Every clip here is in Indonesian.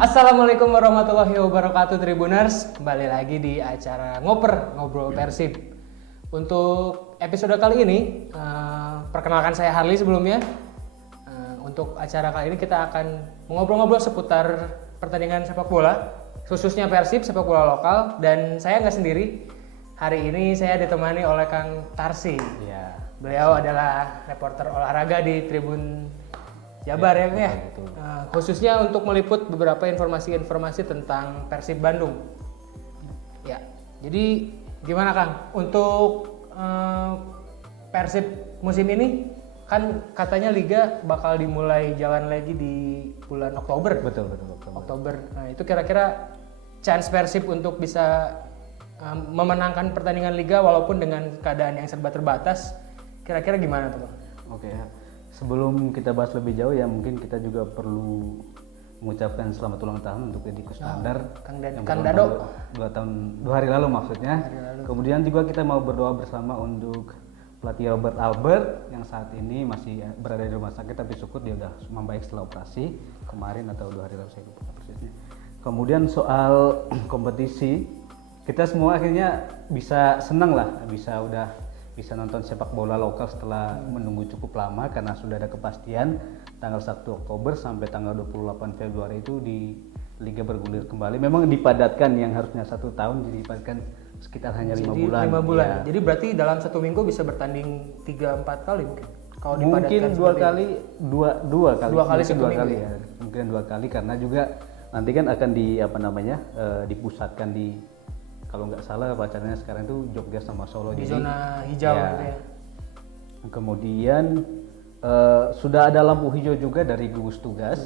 Assalamualaikum warahmatullahi wabarakatuh Tribuners. Kembali lagi di acara Ngobrol Persib. Untuk episode kali ini, perkenalkan saya Harley sebelumnya. Untuk acara kali ini kita akan ngobrol-ngobrol seputar pertandingan sepak bola, khususnya Persib, sepak bola lokal. Dan saya nggak sendiri. Hari ini saya ditemani oleh Kang Tarsi. Ya. Beliau adalah reporter olahraga di Tribun Jabar ya, ya. Khususnya untuk meliput beberapa informasi-informasi tentang Persib Bandung. Ya, jadi gimana Kang? Untuk Persib musim ini kan katanya liga bakal dimulai jalan lagi di bulan Oktober. Betul. Oktober. Nah itu kira-kira chance Persib untuk bisa memenangkan pertandingan liga walaupun dengan keadaan yang serba terbatas. Kira-kira gimana tuh Bang? Oke ya. Sebelum kita bahas lebih jauh ya mungkin kita juga perlu mengucapkan selamat ulang tahun untuk Deddy Kusnandar Kang Dado. 2 hari lalu maksudnya. Kemudian juga kita mau berdoa bersama untuk pelatih Robert Albert yang saat ini masih berada di rumah sakit tapi syukur dia udah membaik setelah operasi kemarin atau 2 hari lalu saya lupa persisnya. Kemudian soal kompetisi kita semua akhirnya bisa senang lah, bisa nonton sepak bola lokal setelah menunggu cukup lama karena sudah ada kepastian tanggal 1 Oktober sampai tanggal 28 Februari itu di Liga bergulir kembali. Memang dipadatkan yang harusnya 1 tahun jadi dipadatkan sekitar hanya 5 bulan. 5 bulan. Ya. Jadi berarti dalam 1 minggu bisa bertanding 3-4 kali mungkin. Kalau Mungkin dua kali ya. Mungkin 2 kali karena juga nanti kan akan dipusatkan di kalau nggak salah pacarnya sekarang itu Jogja sama Solo di jadi, zona hijau ya. gitu ya. Kemudian sudah ada lampu hijau juga dari gugus tugas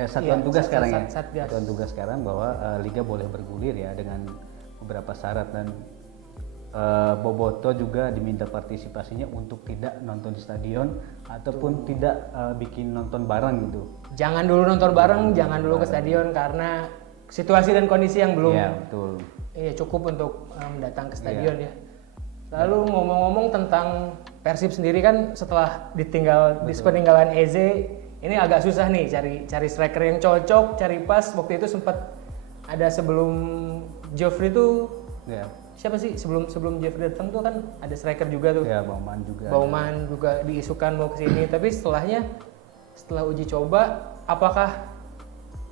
ya, satuan tugas sekarang ya. Satuan tugas sekarang bahwa liga boleh bergulir ya dengan beberapa syarat dan Boboto juga diminta partisipasinya untuk tidak nonton di stadion ataupun tidak bikin nonton bareng gitu. Jangan dulu nonton bareng, jangan dulu ke stadion karena situasi dan kondisi yang belum cukup untuk datang ke stadion ya. Lalu ngomong-ngomong tentang Persib sendiri kan setelah peninggalan Eze ini agak susah nih cari striker yang cocok, cari pas. Waktu itu sempat ada sebelum Joffrey tuh siapa sih sebelum Joffrey datang tuh kan ada striker juga tuh. Ya, Bauman juga diisukan mau ke sini, tapi setelah uji coba apakah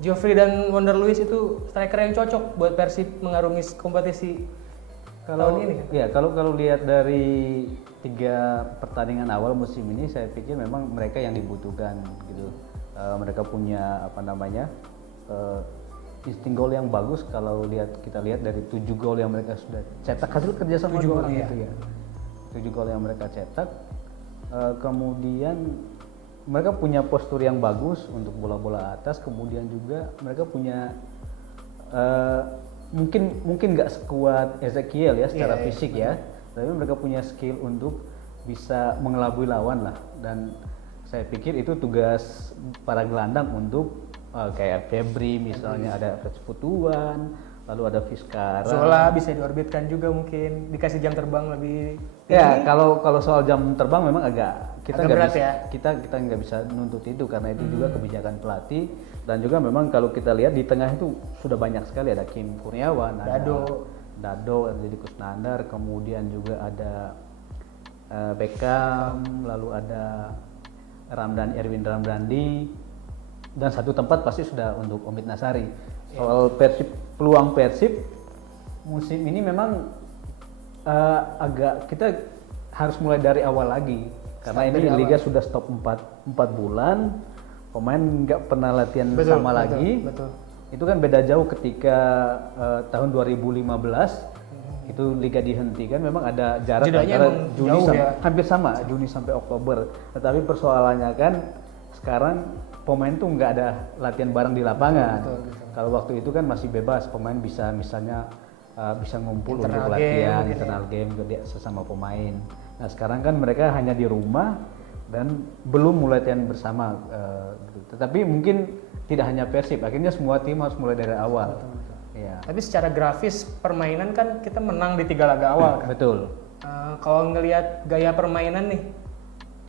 Joffrey dan Wonder Luis itu striker yang cocok buat Persib mengarungi kompetisi tahun ini kan? Ya, kalau lihat dari 3 pertandingan awal musim ini saya pikir memang mereka yang dibutuhkan gitu. Mereka punya insting gol yang bagus kalau kita lihat dari 7 gol yang mereka sudah cetak hasil kerjasama 2 orang itu ya. 7 gol yang mereka cetak. Kemudian mereka punya postur yang bagus untuk bola-bola atas, kemudian juga mereka punya mungkin nggak sekuat Ezekiel ya secara fisik ya, tapi mereka punya skill untuk bisa mengelabui lawan lah, dan saya pikir itu tugas para gelandang untuk kayak Febri misalnya, ada Persekutuan, lalu ada Fiskara. Zola bisa diorbitkan juga mungkin, dikasih jam terbang lebih tinggi. Ya, kalau soal jam terbang memang kita nggak bisa nuntut itu karena itu juga kebijakan pelatih, dan juga memang kalau kita lihat di tengah itu sudah banyak sekali, ada Kim Kurniawan, Dado, ada Deddy Kusnandar, kemudian juga ada Beckham, lalu ada Erwin Ramdhani, dan satu tempat pasti sudah untuk Omid Nasari. Soal peluang Persib musim ini memang kita harus mulai dari awal lagi karena ini liga sudah stop 4 bulan, pemain nggak pernah latihan sama lagi. Betul. Itu kan beda jauh ketika tahun 2015 itu liga dihentikan, memang ada jarak antara hampir sama Juni sampai Oktober, tetapi persoalannya kan sekarang pemain tuh nggak ada latihan bareng di lapangan. Betul. Kalau waktu itu kan masih bebas, pemain bisa misalnya bisa ngumpul untuk latihan internal game sesama pemain. Nah sekarang kan mereka hanya di rumah dan belum mulai latihan bersama. Tetapi mungkin tidak hanya Persib, akhirnya semua tim harus mulai dari awal. Betul. Ya. Tapi secara grafis permainan kan kita menang di 3 laga awal kan? Betul. Kalau ngelihat gaya permainan nih,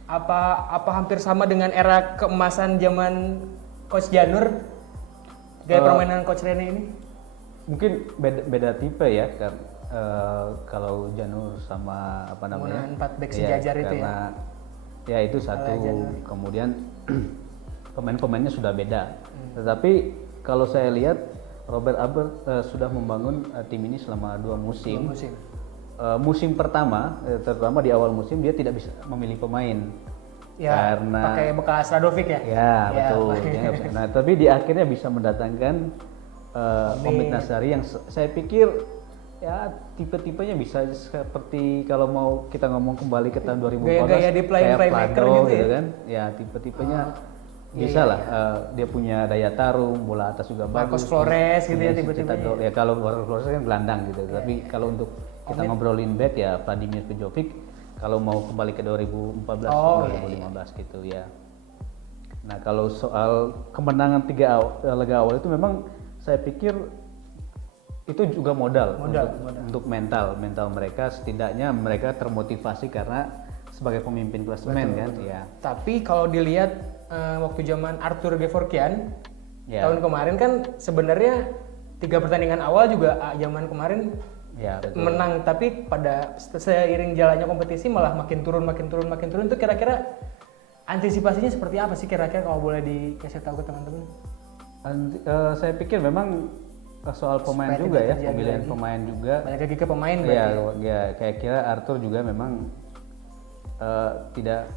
apa hampir sama dengan era keemasan zaman Coach Janur gaya permainan Coach Rene ini? Mungkin beda tipe ya kan. Kalau Janur sama apa namanya? 4 back sejajar itu karena, ya itu satu. Kemudian pemain-pemainnya sudah beda. Tetapi kalau saya lihat Robert Aber sudah membangun tim ini selama 2 musim. Musim pertama, terutama di awal musim dia tidak bisa memilih pemain. Ya, karena pakai bekas Radovic ya? Ya, betul. Nah, tapi di akhirnya bisa mendatangkan Omid Nasari yang saya pikir ya tipe-tipenya bisa seperti kalau mau kita ngomong kembali ke tahun 2014 gaya-gaya di playmaker gitu kan. Ya, tipe-tipenya bisa lah. Dia punya daya tarung, bola atas juga bagus. Marcos Flores gitu ya tipe-tipe. Ya kalau Marcos Flores kan gelandang gitu. Tapi kalau untuk kita ngobrolin back ya Vladimir Pejovic kalau mau kembali ke 2014 2015 gitu ya. Nah, kalau soal kemenangan 3 laga awal itu memang saya pikir itu juga modal. Untuk mental mereka, setidaknya mereka termotivasi karena sebagai pemimpin klasemen kan. Ya. Tapi kalau dilihat waktu zaman Arthur Gevorkian tahun kemarin kan sebenarnya 3 pertandingan awal juga zaman kemarin menang, tapi pada seiring jalannya kompetisi malah makin turun itu kira-kira antisipasinya seperti apa sih kira-kira kalau boleh dikasih tahu ke teman-teman? Saya pikir memang soal pemain juga ya, pemilihan pemain juga. Balik lagi ke pemain ya kayak kira Arthur juga memang tidak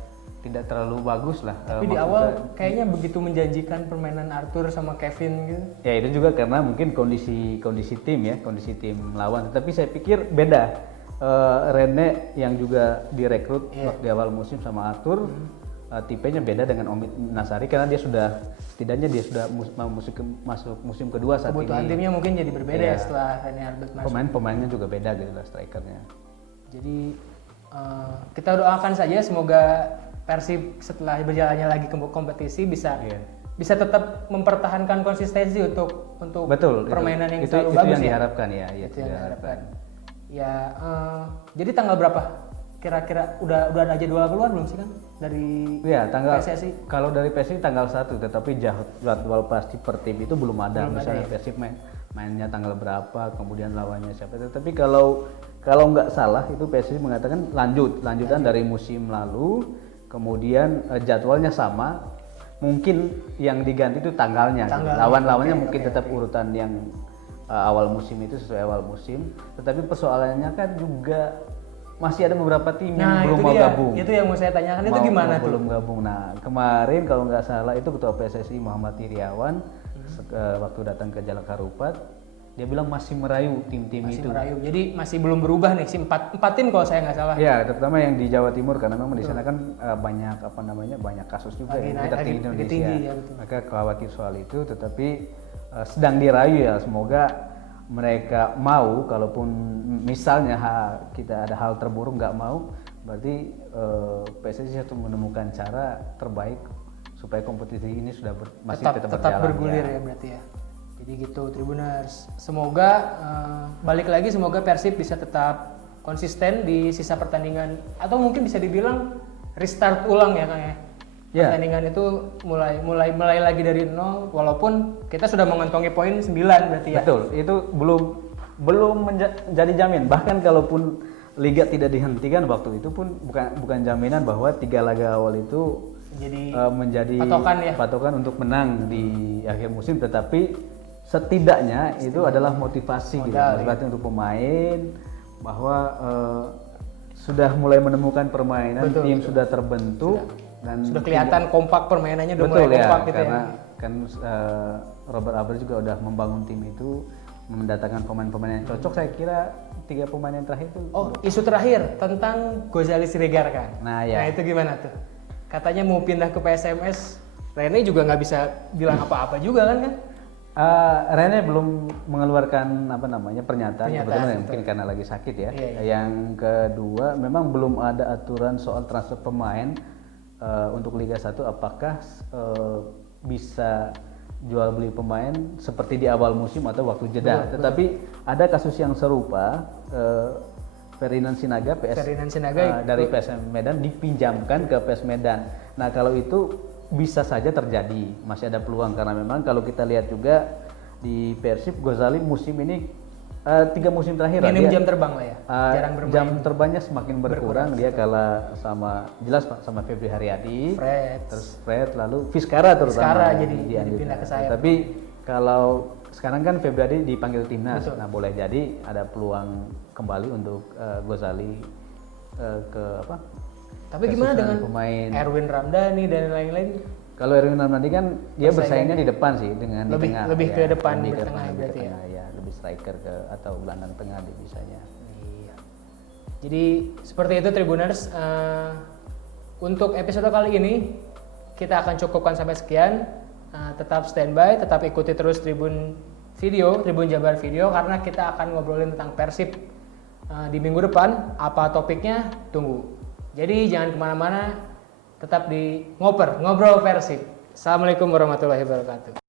terlalu bagus lah. Tapi di awal kayaknya begitu menjanjikan permainan Arthur sama Kevin gitu. Ya itu juga karena mungkin kondisi tim ya, kondisi tim lawan. Tetapi saya pikir beda. Rene yang juga direkrut waktu awal musim sama Arthur, tipenya beda dengan Omid Nasari karena setidaknya dia sudah masuk musim kedua saat ini. Kebutuhan timnya mungkin jadi berbeda setelah Rene Albert masuk. Pemainnya juga beda gitu lah strikernya. Jadi kita doakan saja semoga Persib setelah berjalannya lagi kompetisi bisa tetap mempertahankan konsistensi untuk betul, permainan yang itu selalu bagus yang diharapkan ya. Itu yang diharapkan. Ya, jadi tanggal berapa? Kira-kira udah ada jadwal keluar belum sih kan dari tanggal PSSI? Kalau dari PSSI tanggal 1, tetapi jadwal pasti per tim itu belum ada. Misalnya Persib mainnya tanggal berapa, kemudian lawannya siapa. Tapi kalau nggak salah itu PSSI mengatakan lanjutan dari musim lalu. Kemudian jadwalnya sama, mungkin yang diganti itu tanggalnya. Lawan-lawannya mungkin tetap urutan yang awal musim itu sesuai awal musim. Tetapi persoalannya kan juga masih ada beberapa tim yang belum mau gabung. Itu yang mau saya tanyakan, itu gimana tuh? Belum gabung. Nah, kemarin kalau nggak salah itu Ketua PSSI Muhammad Iriawan waktu datang ke Jalak Harupat, dia bilang masih merayu tim-tim itu. Jadi masih belum berubah nih, sih 4 tim kalau saya nggak salah. Ya, terutama yang di Jawa Timur karena memang di sana kan banyak banyak kasus juga yang tertinggi di Indonesia. Maka khawatir soal itu, tetapi sedang dirayu ya, semoga mereka mau. Kalaupun misalnya kita ada hal terburuk nggak mau, berarti PSSI harus menemukan cara terbaik supaya kompetisi ini sudah masih tetap berjalan. Bergulir ya berarti ya. Jadi gitu Tribuners, semoga balik lagi, semoga Persib bisa tetap konsisten di sisa pertandingan, atau mungkin bisa dibilang restart ulang ya Kang ya. Pertandingan itu mulai lagi dari nol, walaupun kita sudah mengantongi poin 9 berarti ya. Betul, itu belum menjadi jamin. Bahkan kalaupun liga tidak dihentikan waktu itu pun bukan jaminan bahwa 3 laga awal itu menjadi patokan untuk menang di akhir musim, tetapi setidaknya itu adalah motivasi gitu, untuk pemain bahwa sudah mulai menemukan permainan, tim sudah terbentuk dan sudah kelihatan kompak permainannya, udah mulai kompak gitu karena kan Robert Aber juga udah membangun tim itu, mendatangkan pemain-pemain yang cocok. Saya kira 3 pemain yang terakhir itu. Isu terakhir tentang Gozali Siregar kan. Nah itu gimana tuh? Katanya mau pindah ke PSMS, Rene juga nggak bisa bilang apa-apa juga kan? Rene belum mengeluarkan pernyataan kebetulan mungkin karena lagi sakit ya. Yang kedua, memang belum ada aturan soal transfer pemain untuk Liga 1, apakah bisa jual beli pemain seperti di awal musim atau waktu jeda. Tetapi ada kasus yang serupa, Ferdinand Sinaga dari PSM Medan dipinjamkan ke PS Medan. Nah, kalau itu bisa saja terjadi, masih ada peluang karena memang kalau kita lihat juga di Persib Gozali musim ini 3 musim terakhir minim jam terbang lah ya, jarang bermain. Jam terbangnya semakin berkurang, dia kalah sama Febri Haryadi, Fred, lalu Vizcara terutama jadi pindah ke sayap. Tapi kalau sekarang kan Febri Haryadi dipanggil timnas, nah boleh jadi ada peluang kembali untuk Gozali Tapi gimana dengan pemain Erwin Ramdhani dan lain-lain? Kalau Erwin Ramdhani kan dia bersaingnya di depan sih, dengan lebih, di tengah. Lebih ke depan, di bertengah berarti ya. Lebih striker atau gelandang tengah bisanya. Iya. Jadi seperti itu Tribuners. Untuk episode kali ini kita akan cukupkan sampai sekian. Tetap standby, tetap ikuti terus Tribun Jabar Video karena kita akan ngobrolin tentang Persib di minggu depan. Apa topiknya? Tunggu. Jadi jangan kemana-mana, tetap di ngobrol Persib. Assalamualaikum warahmatullahi wabarakatuh.